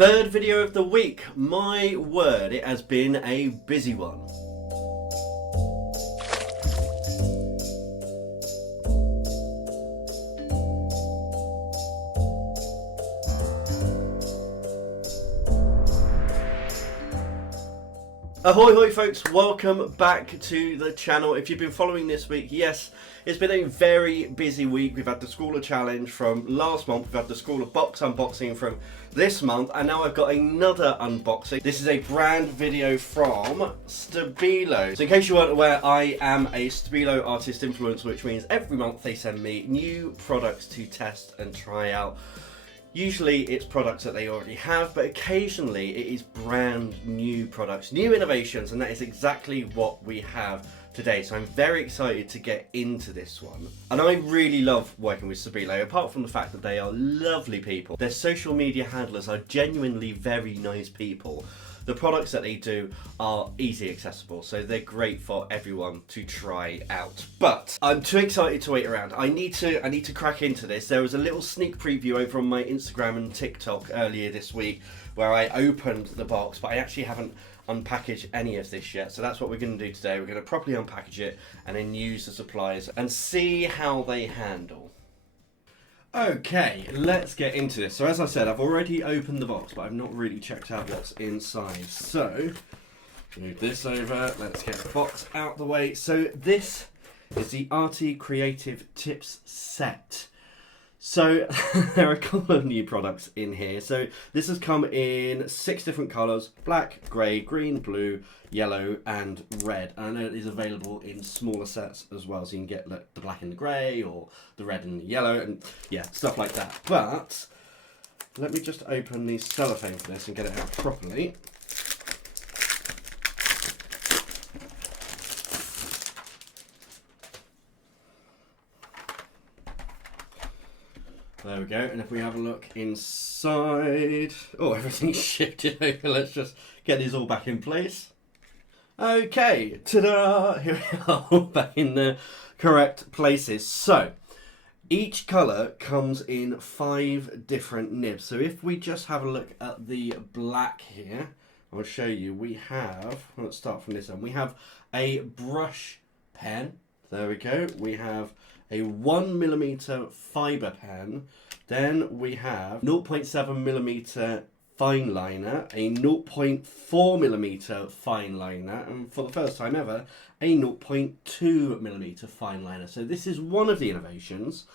Third video of the week. My word, it has been a busy one. Ahoy hoy folks, welcome back to the channel. If you've been following this week, yes, it's been a very busy week. We've had the Schooler Challenge from last month, we've had the Schooler Box unboxing from this month, and now I've got another unboxing. This is a brand video from Stabilo. So in case you weren't aware, I am a Stabilo artist influencer, which means every month they send me new products to test and try out. Usually it's products that they already have, but occasionally it is brand new products, new innovations, and that is exactly what we have today. So I'm very excited to get into this one. And I really love working with Stabilo, apart from the fact that they are lovely people. Their social media handlers are genuinely very nice people. The products that they do are easy accessible, so they're great for everyone to try out. But I'm too excited to wait around. I need to crack into this. There was a little sneak preview over on my Instagram and TikTok earlier this week where I opened the box, but I actually haven't unpackaged any of this yet. So that's what we're going to do today. We're going to properly unpackage it and then use the supplies and see how they handle. Okay, let's get into this. So as I said, I've already opened the box, but I've not really checked out what's inside. So, move this over, let's get the box out the way. So this is the Arty Creative Tips Set. So there are a couple of new products in here. So this has come in 6 different colours: black, grey, green, blue, yellow and red. And I know it is available in smaller sets as well, so you can get like, the black and the grey, or the red and the yellow, and yeah, stuff like that. But let me just open the cellophane for this and get it out properly. There we go, and if we have a look inside... Oh, everything's shifted over. Let's just get these all back in place. Okay, ta-da! Here we are, all back in the correct places. So, each colour comes in 5 different nibs. So if we just have a look at the black here, I'll show you. We have, let's start from this end. We have a brush pen. There we go. We have a 1mm fibre pen. Then we have 0.7mm fine liner, a 0.4mm fine liner, and for the first time ever, a 0.2mm fine liner. So this is one of the innovations.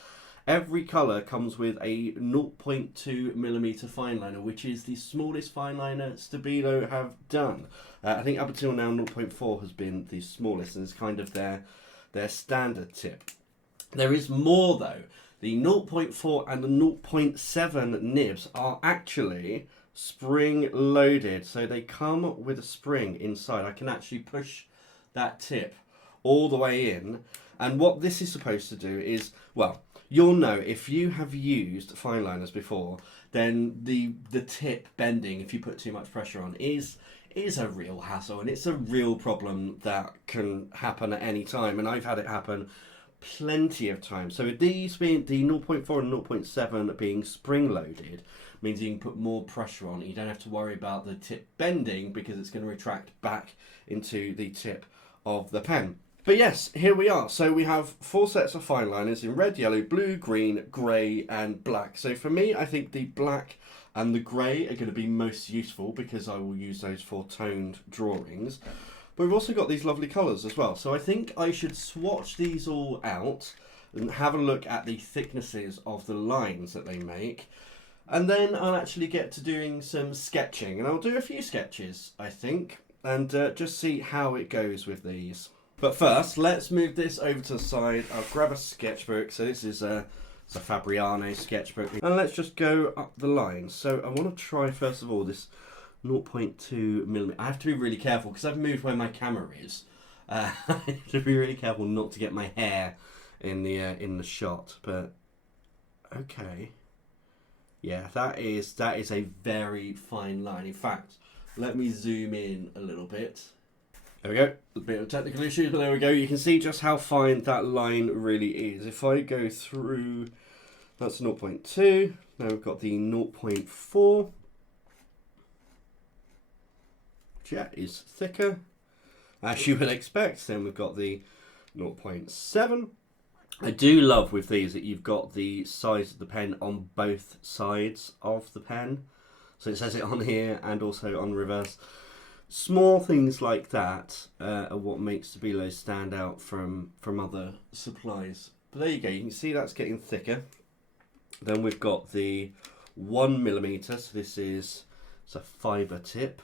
Every colour comes with a 0.2mm fine liner, which is the smallest fine liner Stabilo have done. I think up until now 0.4 has been the smallest, and it's kind of their standard tip. There is more though. The 0.4 and the 0.7 nibs are actually spring loaded, so they come with a spring inside. I can actually push that tip all the way in, and what this is supposed to do is, well, you'll know if you have used fine liners before, then the tip bending, if you put too much pressure on, is a real hassle, and it's a real problem that can happen at any time, and I've had it happen plenty of times. So with these being the 0.4 and 0.7 being spring loaded, means you can put more pressure on. You don't have to worry about the tip bending because it's going to retract back into the tip of the pen. But yes, here we are. So we have 4 sets of fine liners in red, yellow, blue, green, grey and black. So for me, I think the black and the grey are going to be most useful because I will use those for toned drawings. But we've also got these lovely colours as well. So I think I should swatch these all out and have a look at the thicknesses of the lines that they make. And then I'll actually get to doing some sketching. And I'll do a few sketches, I think, and just see how it goes with these. But first, let's move this over to the side. I'll grab a sketchbook. So this is it's a Fabriano sketchbook. And let's just go up the line. So I want to try, first of all, this 0.2mm. I have to be really careful because I've moved where my camera is. I have to be really careful not to get my hair in the shot. But okay, yeah, that is a very fine line. In fact, let me zoom in a little bit. There we go. A bit of technical issues, but there we go. You can see just how fine that line really is. If I go through, that's 0.2. Now we've got the 0.4. jet is thicker, as you would expect. Then we've got the 0.7. I do love with these that you've got the size of the pen on both sides of the pen. So it says it on here and also on reverse. Small things like that are what makes Stabilo stand out from other supplies. But there you go, you can see that's getting thicker. Then we've got the 1mm, so this is a fibre tip.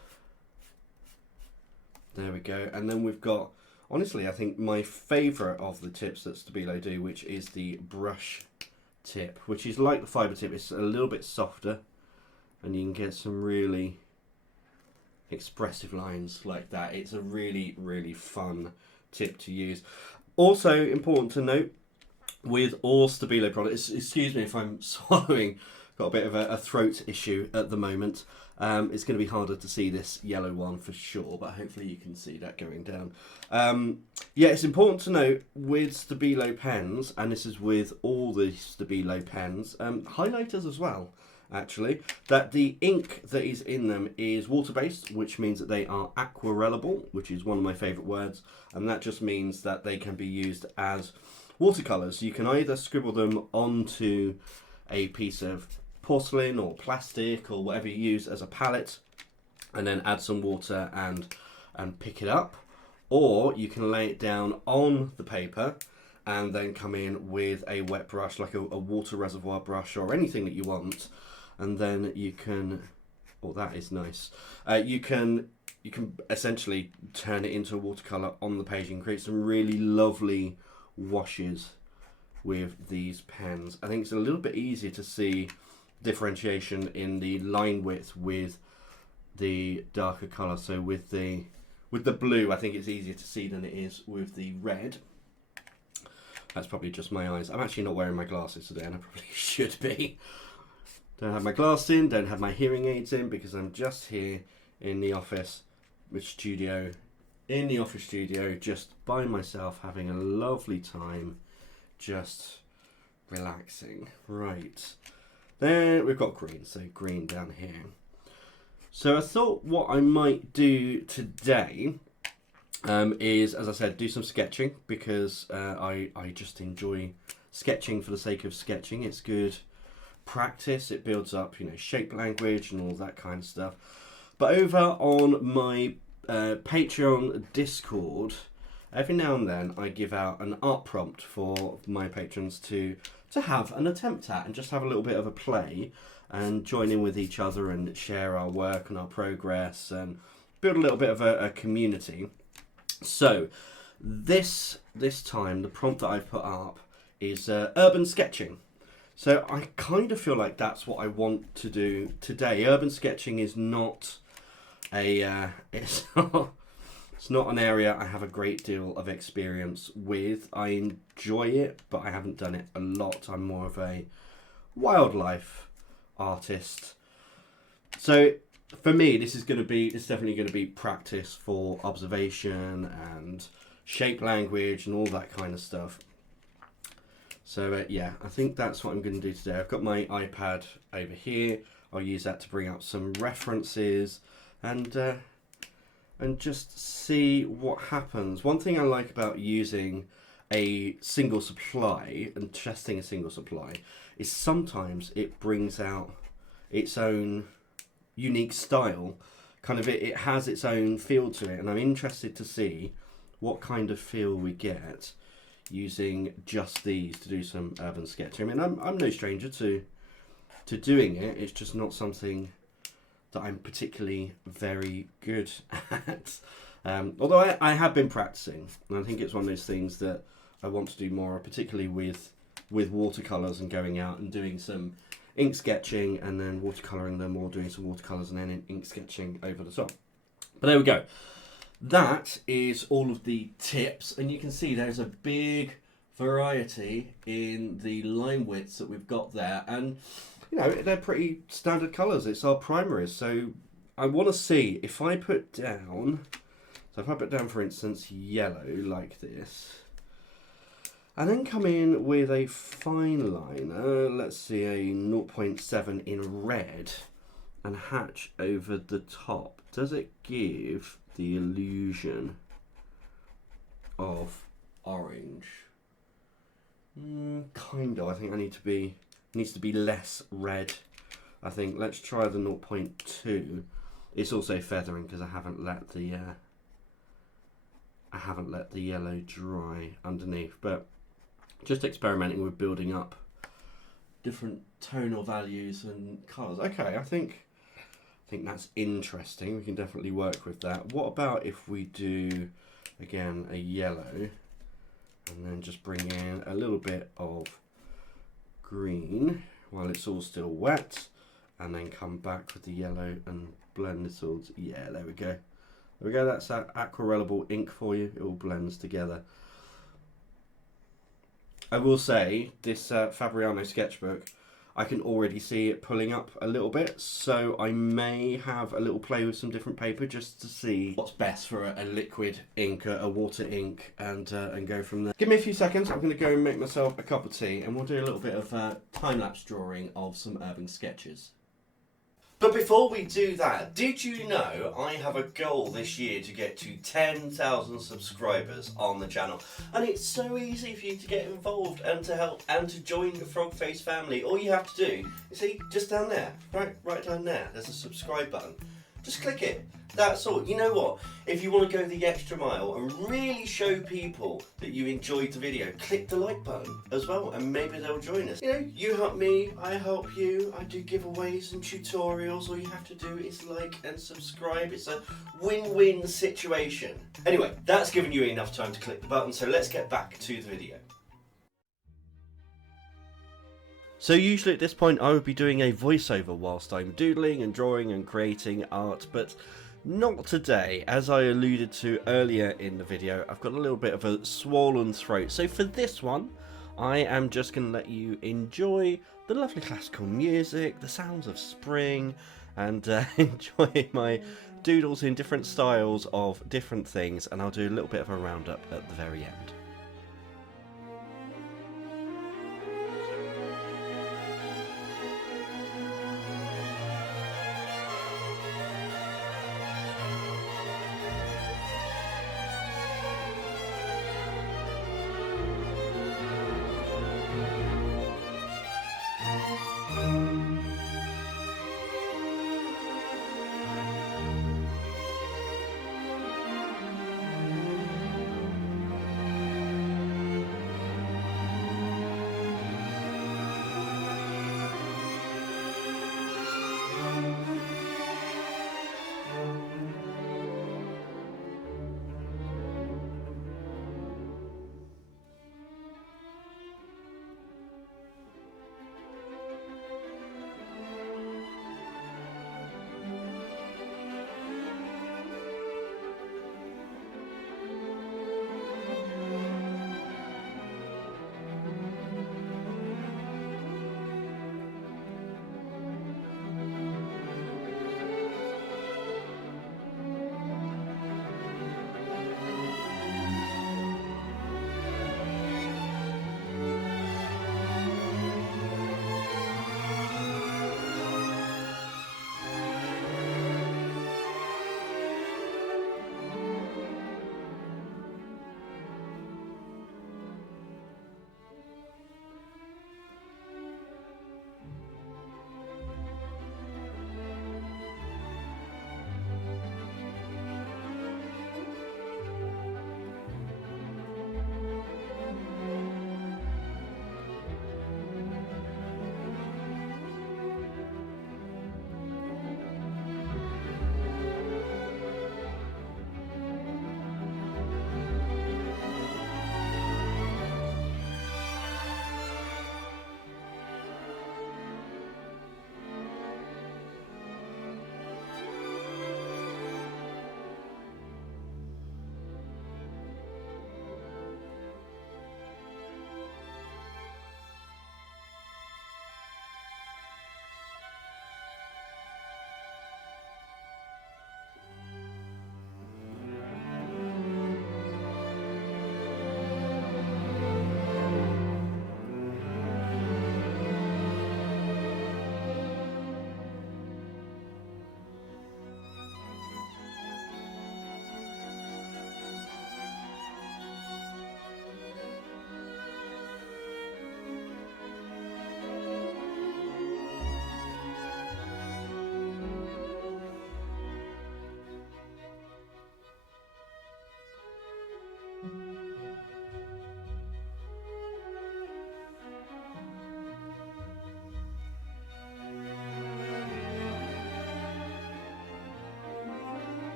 There we go. And then we've got, honestly, I think my favourite of the tips that Stabilo do, which is the brush tip, which is like the fibre tip. It's a little bit softer, and you can get some really expressive lines like that. It's a really, really fun tip to use. Also important to note, with all Stabilo products, excuse me if I'm swallowing, got a bit of a throat issue at the moment. It's going to be harder to see this yellow one for sure, but hopefully you can see that going down. Yeah, it's important to note with Stabilo pens, and this is with all the Stabilo pens, highlighters as well, actually, that the ink that is in them is water-based, which means that they are aquarellable, which is one of my favourite words, and that just means that they can be used as watercolours. You can either scribble them onto a piece of porcelain or plastic or whatever you use as a palette, and then add some water and pick it up, or you can lay it down on the paper and then come in with a wet brush, like a water reservoir brush or anything that you want, and then you can, oh, that is nice, you can essentially turn it into a watercolour on the page and create some really lovely washes with these pens. I think it's a little bit easier to see differentiation in the line width with the darker colour. So with the blue, I think it's easier to see than it is with the red. That's probably just my eyes. I'm actually not wearing my glasses today, and I probably should be. Don't have my glasses in, don't have my hearing aids in, because I'm just here in the office studio, just by myself, having a lovely time, just relaxing. Right, then we've got green, so green down here. So I thought what I might do today is, as I said, do some sketching, because I just enjoy sketching for the sake of sketching. It's good practice, it builds up, you know, shape language and all that kind of stuff. But over on my Patreon Discord, every now and then I give out an art prompt for my patrons to have an attempt at, and just have a little bit of a play and join in with each other and share our work and our progress and build a little bit of a community. So this time the prompt that I've put up is urban sketching. So I kind of feel like that's what I want to do today. Urban sketching is not it's not an area I have a great deal of experience with. I enjoy it, but I haven't done it a lot. I'm more of a wildlife artist. So for me, it's definitely going to be practice for observation and shape language and all that kind of stuff. So yeah, I think that's what I'm going to do today. I've got my iPad over here. I'll use that to bring up some references and just see what happens. One thing I like about using a single supply and testing a single supply is sometimes it brings out its own unique style. Kind of it has its own feel to it, and I'm interested to see what kind of feel we get using just these to do some urban sketching. I mean, I'm no stranger to doing it. It's just not something that I'm particularly very good at. Although I have been practicing, and I think it's one of those things that I want to do more, particularly with watercolours and going out and doing some ink sketching and then watercolouring them, or doing some watercolours and then ink sketching over the top. But there we go. That is all of the tips, and you can see there's a big variety in the line widths that we've got there, and you know, they're pretty standard colours. It's our primaries. So I want to see if I put down, for instance, yellow like this, and then come in with a fine liner, let's see, a 0.7 in red, and hatch over the top, does it give the illusion of orange? Kind of. I think needs to be less red. I think let's try the 0.2. It's also feathering because I haven't let the yellow dry underneath, but just experimenting with building up different tonal values and colours. Okay, I think that's interesting. We can definitely work with that. What about if we do again a yellow and then just bring in a little bit of green while it's all still wet, and then come back with the yellow and blend it all. Yeah, there we go. There we go. That's that aquarellable ink for you. It all blends together. I will say this Fabriano sketchbook, I can already see it pulling up a little bit, so I may have a little play with some different paper just to see what's best for a liquid ink, a water ink, and go from there. Give me a few seconds. I'm going to go and make myself a cup of tea, and we'll do a little bit of time-lapse drawing of some urban sketches. But before we do that, did you know I have a goal this year to get to 10,000 subscribers on the channel? And it's so easy for you to get involved and to help and to join the Frog Face family. All you have to do, you see, just down there, right down there, there's a subscribe button. Just click it. That's all. You know what? If you want to go the extra mile and really show people that you enjoyed the video, click the like button as well, and maybe they'll join us. You know, you help me, I help you. I do giveaways and tutorials. All you have to do is like and subscribe. It's a win-win situation. Anyway, that's given you enough time to click the button, so let's get back to the video. So usually at this point I would be doing a voiceover whilst I'm doodling and drawing and creating art, but not today. As I alluded to earlier in the video, I've got a little bit of a swollen throat. So for this one, I am just going to let you enjoy the lovely classical music, the sounds of spring, and enjoy my doodles in different styles of different things, and I'll do a little bit of a roundup at the very end.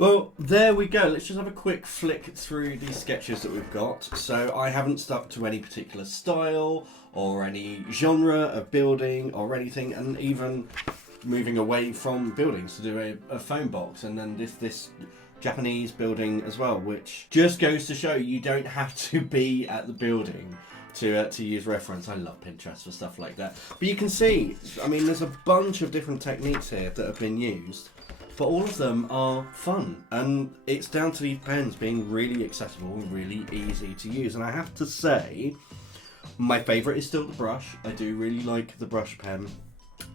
Well, there we go. Let's just have a quick flick through these sketches that we've got. So I haven't stuck to any particular style or any genre of building or anything, and even moving away from buildings to do a phone box, and then this Japanese building as well, which just goes to show you don't have to be at the building to use reference. I love Pinterest for stuff like that. But you can see, I mean, there's a bunch of different techniques here that have been used, but all of them are fun, and it's down to these pens being really accessible and really easy to use. And I have to say, my favourite is still the brush. I do really like the brush pen.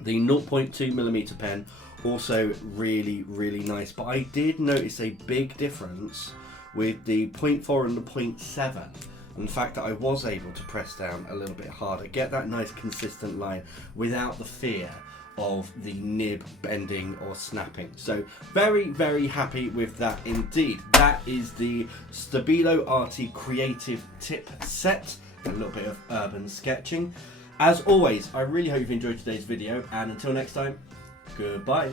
The 0.2mm pen, also really, really nice. But I did notice a big difference with the 0.4 and the 0.7. And the fact that I was able to press down a little bit harder, get that nice consistent line without the fear of the nib bending or snapping. So very, very happy with that indeed. That is the Stabilo Arty Creative Tip Set. A little bit of urban sketching. As always, I really hope you've enjoyed today's video, and until next time, goodbye.